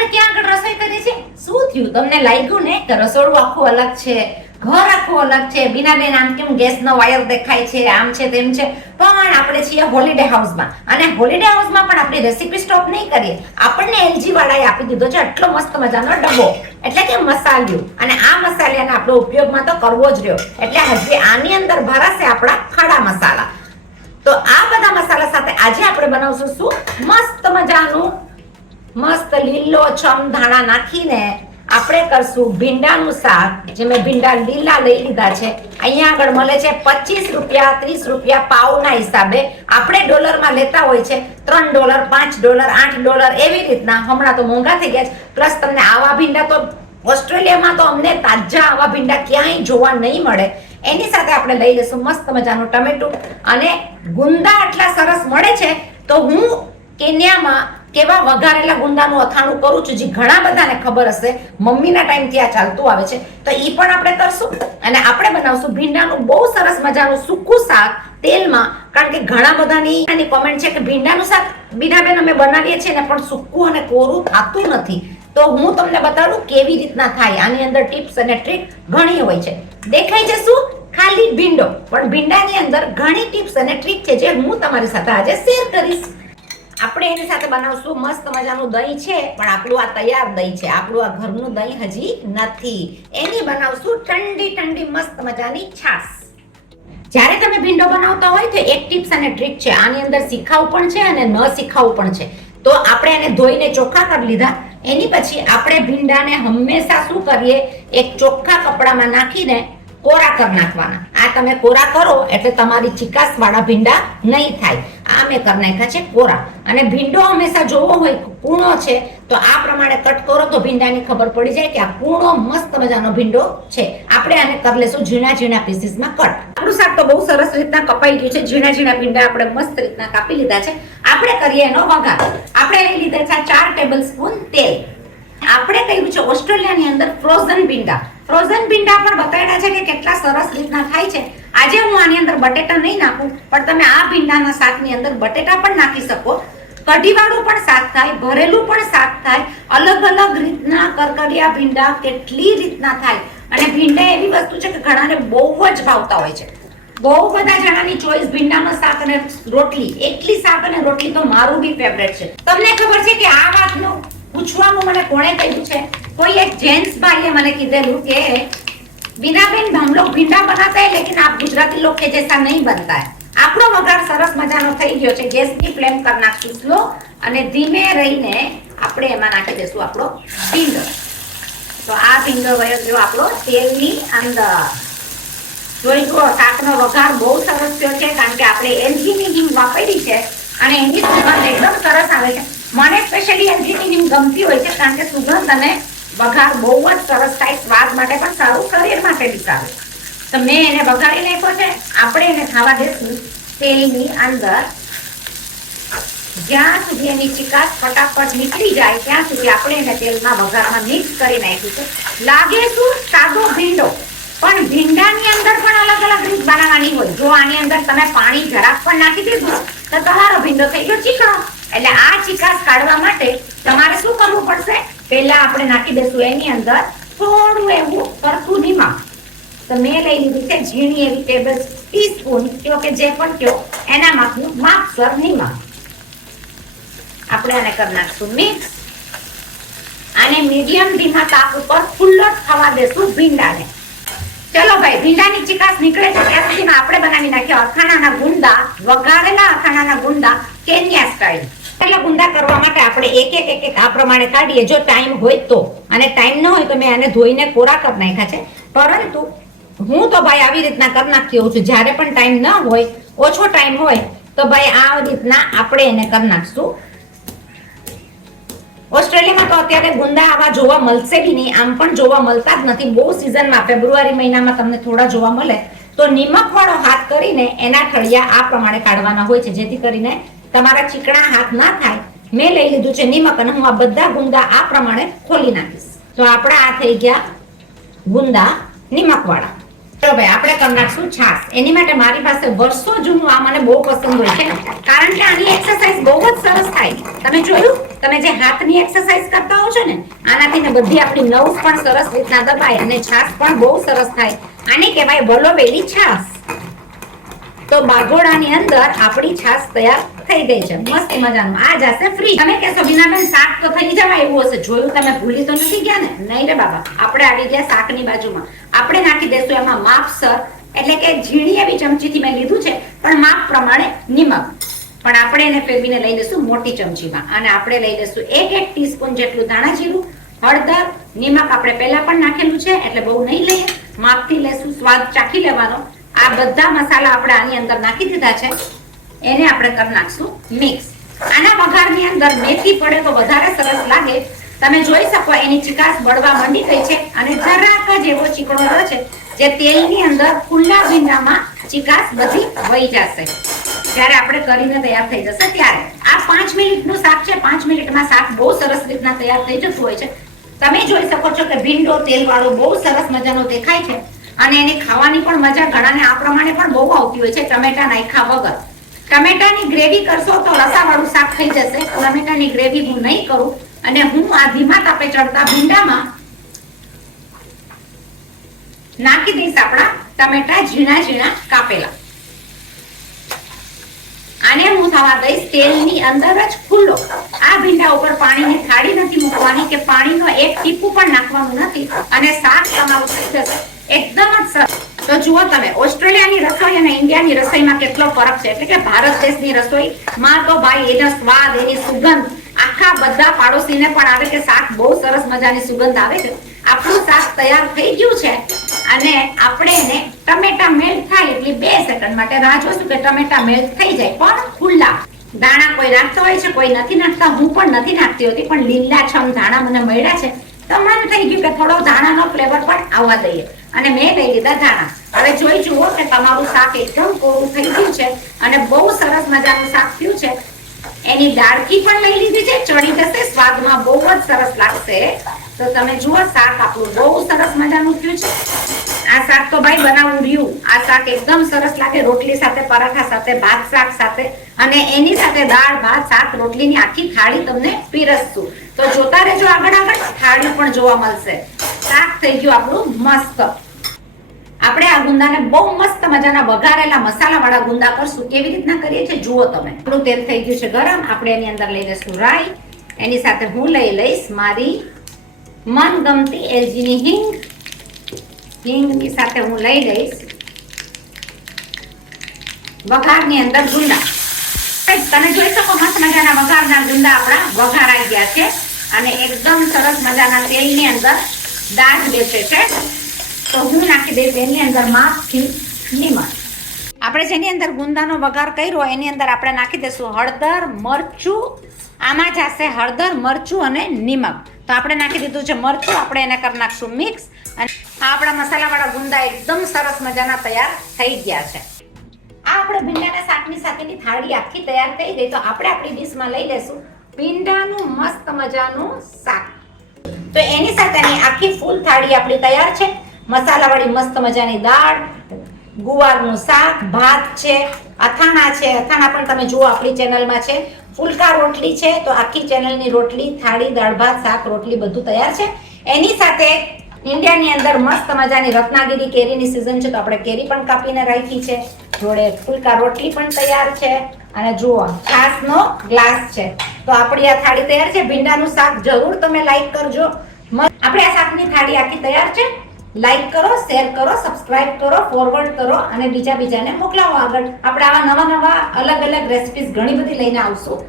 આપણે ક્યાં આગળ રસોઈ કરીએ છીએ? શું થયું તમને લાગ્યું ને કે રસોડું આખું અલગ છે, ઘર આખું અલગ છે, બીનાબેન આમ કેમ ગેસનો વાયર દેખાય છે, આમ છે તેમ છે? પણ આપણે છીએ હોલિડે હાઉસમાં, અને હોલિડે હાઉસમાં પણ આપણે રેસીપી સ્ટોપ નહીં કરીએ. આપણને એલજી વાળાએ આપી દીધો છે આટલો મસ્ત મજાનો ડબ્બો, એટલે કે મસાલિયું, અને આ મસાલાનો આપણો ઉપયોગમાં તો કરવો જ રહ્યો. એટલે હજી આની અંદર ભરાશે આપણા ખડા મસાલા. તો આ બધા મસાલા સાથે આજે આપણે બનાવશું શું? મસ્ત મજાનું મસ્ત લીલો છમ ધાણા નાખીને આપણે કરશું ભીંડાનું શાક. જે મેં ભીંડા લીલા લઈ લીધા છે. અહીંયા આગળ મળે છે 25 રૂપિયા, 30 રૂપિયા પાવના હિસાબે. આપણે ડોલરમાં લેતા હોય છે $3, $5, $8 એવી રીતના. હમણાં તો મોંઘા થઈ ગયા છે. પ્લસ તમને આવા ભીંડા તો ઓસ્ટ્રેલિયામાં તો અમને તાજા આવા ભીંડા ક્યાંય જોવા નહીં મળે. એની સાથે આપણે લઈ લેશું મસ્ત મજાનું ટમેટું, અને ગુંદા આટલા સરસ મળે છે તો હું કેન્યામાં કેવા વઘારેલા ગુંદાનું અથાણું કરું છું, જે ઘણા બધાને ખબર હશે. મમ્મીના ટાઈમથી આ ચાલતું આવે છે, તો એ પણ આપણે કરશું. અને આપણે બનાવશું ભીંડાનું બહુ સરસ મજાનું સૂકું શાક તેલમાં. કારણ કે ઘણા બધાની કોમેન્ટ છે કે ભીંડાનું શાક બીનાબેન અમે બનાવીએ છીએ ને પણ સૂકું અને કોરું થતું નથી. તો હું તમને બતાડું કેવી રીતના થાય. આની અંદર ટિપ્સ અને ટ્રીક ઘણી હોય છે. દેખાય છે શું? ખાલી ભીંડો, પણ ભીંડાની અંદર ઘણી ટિપ્સ અને ટ્રીક છે જે હું તમારી સાથે આજે શેર કરીશ. આપણે એની સાથે બનાવશું મસ્ત મજાનું દહીં છે, પણ આપણું આ તૈયાર દહીં છે, આપણું આ ઘરનું દહીં હજી નથી. એની બનાવશું ઠંડી ઠંડી મસ્ત મજાની છાશ. જ્યારે તમે ભીંડો બનાવતા હોય તો એક ટિપ્સ અને ટ્રીક છે. આની અંદર શીખાવું પણ છે અને ન શીખાવું પણ છે. તો આપણે એને ધોઈને ચોખ્ખા કરી લીધા. એની પછી આપણે ભીંડાને હંમેશા શું કરીએ, એક ચોખ્ખા કપડામાં નાખીને કોરા કરી નાખવાના. આ તમે કોરા કરો એટલે તમારી ચીકાસ વાળા ભીંડા નહીં થાય. આ મેં કરી નાખ્યા છે કોરા. અને ભીંડો હંમેશા જોવો હોય કૂણો છે તો આ પ્રમાણે કટ કરો તો ભીંડાની ખબર પડી જાય કે આ કૂણો મસ્ત મજાનો ભીંડો છે. આપણે આને કરી લેશું ઝીણા ઝીણા પીસીસમાં કટ. આપણું શાક તો બહુ સરસ રીતના કપાઈ ગયું છે. ઝીણા ઝીણા ભીંડા આપણે મસ્ત રીતના કાપી લીધા છે. આપણે કરીએ એનો વઘાર. આપણે લઈ લીધા છે 4 ટેબલસ્પૂન તેલ. આપણે કહ્યું છે ઓસ્ટ્રેલિયાની અંદર ફ્રોઝન ભીંડા. ફ્રોઝન ભીંડા પણ બતાવ્યા છે કે કેટલા સરસ રીતના થાય છે. આજે હું આની અંદર બટેટા નહીં નાખું, પણ તમે આ ભીંડાના શાકની અંદર બટેટા પણ નાખી શકો. કઢીવાળું પણ શાક થાય, ભરેલું પણ શાક થાય. અલગ અલગ રીતના કરકરિયા ભીંડા કેટલી રીતના થાય. અને ભીંડા એવી વસ્તુ છે કે ઘણાને બહુ જ ભાવતા હોય છે. બહુ બધા જણાની ચોઈસ ભીંડાનો શાક અને રોટલી. એકલી શાક અને રોટલી તો મારું બી ફેવરેટ છે. તમને ખબર છે કે આ વાતનું પૂછવાનું મને કોણે કહ્યું છે? કોઈ એક જેન્ટ્સ ભાઈએ મને કીધેલું કે બીનાબેન हम लोग भींडा बनाते हैं लेकिन आप गुजराती लोग के जैसा नहीं बनता है. આપણો વઘાર સરસ મજાનો થઈ ગયો છે. ગેસની ફ્લેમ કરી નાખશું સ્લો, અને ધીમે રહીને આપણે એમાં નાખી દઈશું આપણો ભીંડો. તો આ ભીંડો વયો ગયો આપણો તેલની અંદર. જોઈ જુઓ, શાકનો વઘાર બહુ સરસ થયો છે, કારણ કે આપણે એલજીની હિંગ વાપરી છે અને એની સુગંધ એકદમ સરસ આવે છે. મને સ્પેશિયલી એલજીની હિંગ ગમતી હોય છે, કારણ કે સુગંધ અને વઘાર બહુ જ સરસ થાય. સ્વાદ માટે પણ સારું, શરીર માટે બી સારું. તો મેં એને વઘારી નાખ્યો છે. આપણે એને ખાવા દઈશું તેલની અંદર. જ્યાં સુધી એની ચીકાશ ફટાફટ નીકળી જાય ત્યાં સુધી આપણે એને તેલમાં વઘારમાં મિક્સ કરી નાખ્યું છે. લાગે શું સાદો ભીંડો, પણ ભીંડાની અંદર પણ અલગ અલગ રીત બનાવવાની હોય. જો આની અંદર તમે પાણી જરાક પણ નાખી દીધું તો તમારો ભીંડો થઈ ગયો ચીકણો. એટલે આ ચીકાશ કાઢવા માટે તમારે શું કરવું પડશે? પહેલા આપણે નાખી દઈશું એની અંદર થોડું એવું કરતું નિમક. તો મેં લઈ લીધું છે ઝીણી એવી ટીસ્પૂન કયો કે જે પણ કયો એના માપનું માપસર નિમક. આપણે આને કરી નાખશું મિક્સ. આને મીડિયમ ધીમા તાપ ઉપર ફુલ્લો થવા દેશું ભીંડાને. ચલો ભાઈ, ભીંડાની ચીકાશ નીકળે છે ત્યાં સુધીમાં આપણે બનાવી નાખ્યા અથાણાના ગુંદા. વઘારેલા અથાણાના ગુંદા કેન્યા સ્ટાઇલ. એટલે ગુંદા કરવા માટે આપણે એક આ પ્રમાણે કાઢીએ, જો ટાઈમ હોય તો. અને ટાઈમ ન હોય તો મેં આને ધોઈને કોરા કરી નાખ્યા છે. પરંતુ હું તો ભાઈ આવી રીતના કરી નાખતી હોઉં છું. જ્યારે પણ ટાઈમ ન હોય, ઓછો ટાઈમ હોય તો ભાઈ આ રીતના આપણે એને કરી નાખશું. ઓસ્ટ્રેલિયામાં તો અત્યારે ગુંદા આવા જોવા મળશે બી નહીં. આમ પણ જોવા મળતા જ નથી. બહુ સિઝનમાં ફેબ્રુઆરી મહિનામાં તમને થોડા જોવા મળે. તો નિમક વાળો હાથ કરીને એના ઠળિયા આ પ્રમાણે કાઢવાના હોય છે, જેથી કરીને તમારા ચીકણા હાથ ના થાય. મેં લઈ લીધું છે નિમક, અને હું આ બધા ગુંદા આ પ્રમાણે ખોલી નાખીશ. તો આપણા આ થઈ ગયા ગુંદા નિમક વાળા. ચલો ભાઈ આપણે કરી નાખશું છાશ. એની માટે મારી પાસે વર્ષો જૂનું આ મને બહુ પસંદ હોય છે, કારણ કે આની એક્સરસાઇઝ બહુ જ સરસ થાય. તમે જોયું, તમે જે હાથની એક્સરસાઇઝ કરતા હો છો ને, આનાથી ને બધી આપણી નર્વ્સ પણ સરસ રીતના દબાય અને છાશ પણ બહુ સરસ થાય. આને કહેવાય વલોવેલી છાશ. તો બાગોડાની અંદર આપણી છાશ તૈયાર થઈ ગઈ છે, મસ્ત મજાનું. આ જશે ફ્રી. તમે કહેશો બીનાબેન શાક તો થઈ જવાય એવું હશે, જોયું તમે ભૂલી તો નથી ગયા ને? નહીં રે બાબા, આપણે આવી ગયા શાકની બાજુમાં. આપણે નાખી દેશું એમાં માપસર, એટલે કે ઝીણી એવી ચમચીથી મેં લીધું છે, પણ માપ પ્રમાણે નિમક. પણ આપણે એને ફેરવીને લઈ લઈશું મોટી ચમચીમાં, અને આપણે લઈ લઈશું 1 ટીસ્પૂન જેટલું ધાણા જીરું, હળદર, નિમક આપણે પહેલા પણ નાખેલું છે એટલે બહુ નહીં લઈએ, માપથી લેશું, સ્વાદ ચાખી લેવાનો. આ બધા મસાલા આપણે આની અંદર નાખી દીધા છે, એને આપણે કરી નાખશું મિક્સ. આના વઘારની અંદર મેથી પડે તો વધારે સરસ લાગે. તમે જોઈ શકો એની ચીકાશ બળવા માંડી ગઈ છે અને જરાક જ એવો ચીકણો રહ્યો છે, જે તેલની અંદર ખુલ્લા ભીંડામાં ચીકાશ બધી વહી જશે. જ્યારે આપણે કરીને તૈયાર થઈ જશે ત્યારે આ 5 મિનિટનું શાક છે. 5 મિનિટમાં શાક બહુ સરસ રીતના તૈયાર થઈ જતું હોય છે. તમે જોઈ શકો છો કે ભીંડો તેલવાળો બહુ સરસ મજાનો દેખાય છે, અને એની ખાવાની પણ મજા ઘણાને આ પ્રમાણે પણ બહુ આવતી હોય છે, ટમેટા નાખ્યા વગર. ટમેટાની ગ્રેવી કરશો તો રસાવાળું શાક થઈ જશે. ટમેટાની ગ્રેવી હું નહીં કરું, અને હું આ ધીમા તાપે ચડતા ભીંડામાં નાખી દઈશ આપણા ટમેટા ઝીણા ઝીણા કાપેલા. આને હું થવા દઈશ તેલની અંદર જ ખુલ્લો. આ ભીંડા ઉપર પાણીની થાળી નથી મૂકવાની કે પાણીનો એક ટીપું પણ નાખવાનું નથી, અને શાક તમારું થઈ જશે એકદમ જ સરસ. તો જુઓ તમે, ઓસ્ટ્રેલિયાની રસોઈ અને ઇન્ડિયાની રસોઈમાં કેટલો ફરક છે. એટલે કે ભારત દેશની રસોઈમાં તો ભાઈ એનો સ્વાદ, એની સુગંધ આખા બધા પાડોશીને પણ આવે કે શાક બહુ સરસ મજાની સુગંધ આવે છે. આપણું શાક તૈયાર થઈ ગયું છે, અને આપણે એને ટમેટા મેલ્ટ થાય એટલે 2 સેકન્ડ માટે રાહ જોશું કે ટમેટા મેલ્ટ થઈ જાય, પણ ખુલ્લા. દાણા કોઈ નાખતા હોય છે, કોઈ નથી નાખતા. હું પણ નથી નાખતી હોતી, પણ લીલાછમ દાણા મને મળ્યા છે તો મન થઈ ગયું કે થોડો દાણાનો ફ્લેવર પણ આવવા દઈએ, અને મેં લઈ લીધા દાણા. હવે જોઈ જુઓ કે તમારું શાક એકદમ કોરું થઈ ગયું છે અને બહુ સરસ મજાનું શાક થયું છે. એની ડાળખી પણ લઈ લીધી છે, ચડી જશે, સ્વાદમાં બહુ જ સરસ લાગશે. તો તમે જુઓ શાક આપણું બહુ સરસ મજાનું થયું છે. આ શાક તો ભાઈ બનાવવું રહ્યું. આ શાક એકદમ સરસ લાગે રોટલી સાથે, પરાઠા સાથે, ભાત શાક સાથે, અને એની સાથે દાળ ભાત શાક રોટલીની આખી થાળી તમને પીરસશું. તો જોતા રહેજો, આગળ આગળ થાળી પણ જોવા મળશે. શાક થઈ ગયું આપણું મસ્ત. આપણે આ ગુંદાને બહુ મસ્ત મજાના વઘારેલા મસાલાવાળા ગુંદા કરશું. કેવી રીતના કરીએ છીએ જુઓ તમે. આપણું તેલ થઈ ગયું છે ગરમ. આપણે એની અંદર લઈ લઈશું રાઈ. એની સાથે હું લઈ લઈશ મારી મનગમતી એલજીની હિંગ. હિંગની સાથે હું લઈ લઈશ વઘારની અંદર ગુંદા. તમે જોઈ શકો મસ્ત મજાના વઘારના ગુંદા આપણા વઘારાઈ ગયા છે, અને એકદમ સરસ મજાના તેલની અંદર દાળ બેસે છે. તો હું નાખી દઈશ એની અંદર માપથી નિમક. આપણે જેની અંદર ગુંદાનો વઘાર કર્યો એની અંદર આપણે નાખી દઈશું હળદર, મરચું. આમાં જશે હળદર, મરચું અને નિમક. તો આપણે નાખી દીધું છે મરચું. આપણે એને કરી નાખશું મિક્સ, અને આ આપણા મસાલાવાળા ગુંદા એકદમ સરસ મજાના તૈયાર થઈ ગયા છે. આ આપણે ભીંડાના શાકની સાથેની થાળી આખી તૈયાર થઈ ગઈ. તો આપણે આપણી ડીશમાં લઈ લેશું ભીંડાનું મસ્ત મજાનું શાક. તો એની સાથેની આખી ફૂલ થાળી આપણી તૈયાર છે. મસાલાવાળી મસ્ત મજાની દાળ, ગુવારનું શાક, ભાત છે, અથાણા છે. અથાણા પણ તમે જુઓ આપણી ચેનલમાં છે. ફુલકા રોટલી છે, તો આખી ચેનલની રોટલી, થાળી, દાળ ભાત, શાક, રોટલી બધું તૈયાર છે. એની સાથે ઇન્ડિયાની અંદર મસ્ત મજાની રત્નાગીરી કેરીની સિઝન છે, તો આપણે કેરી પણ કાપીને રાખી છે. જોડે ફુલકા રોટલી પણ તૈયાર છે, અને જુઓ છાશનો ગ્લાસ છે. તો આપણી આ થાળી તૈયાર છે. ભીંડાનું શાક જરૂર તમે લાઈક કરજો. આપણે આ શાકની થાળી આખી તૈયાર છે. લાઈક કરો, શેર કરો, સબસ્ક્રાઇબ કરો, ફોરવર્ડ કરો, અને બીજાને મોકલાવો આગળ. આપણે આવા નવા અલગ અલગ રેસિપીઝ ઘણી બધી લઈને આવશું.